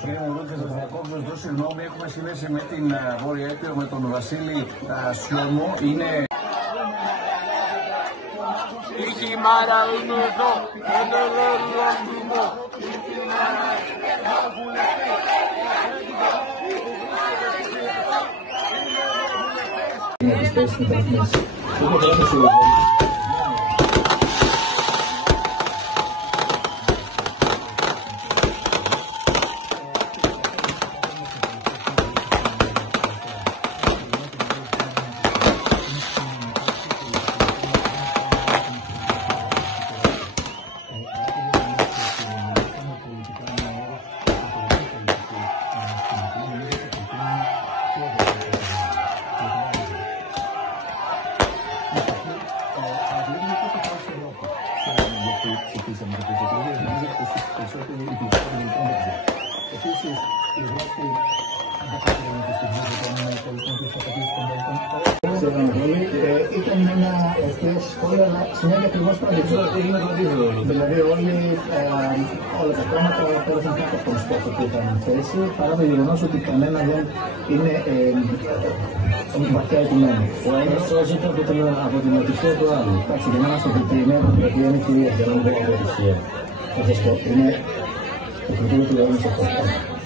Κύριε Μουρούτζη, σας διακόπτω, ζητώ συγγνώμη, έχουμε σύνδεση με την Βόρεια Ήπειρο, με τον Βασίλη Σιώμο. Είναι... Η χειμάρα είναι εδώ, είναι εδώ, η χειμάρα είναι εδώ. Ήταν ένα ευθείας σχόλιο, αλλά συνέβη ακριβώς το αντίθετο. Δηλαδή όλα τα πράγματα πέρασαν κάτω από τον στόχο που ήταν θέσει, παρά το γεγονός ότι κανένα δεν είναι βαθιά ετοιμένο. Ο ένας σώζεται από την ατυχία του άλλου. Εντάξει, για να είμαστε κριτήρια, γιατί είναι κυρία, για να μην πω από ατυχία. θα σας πω, είναι το κριτήριο του λαού σε αυτό.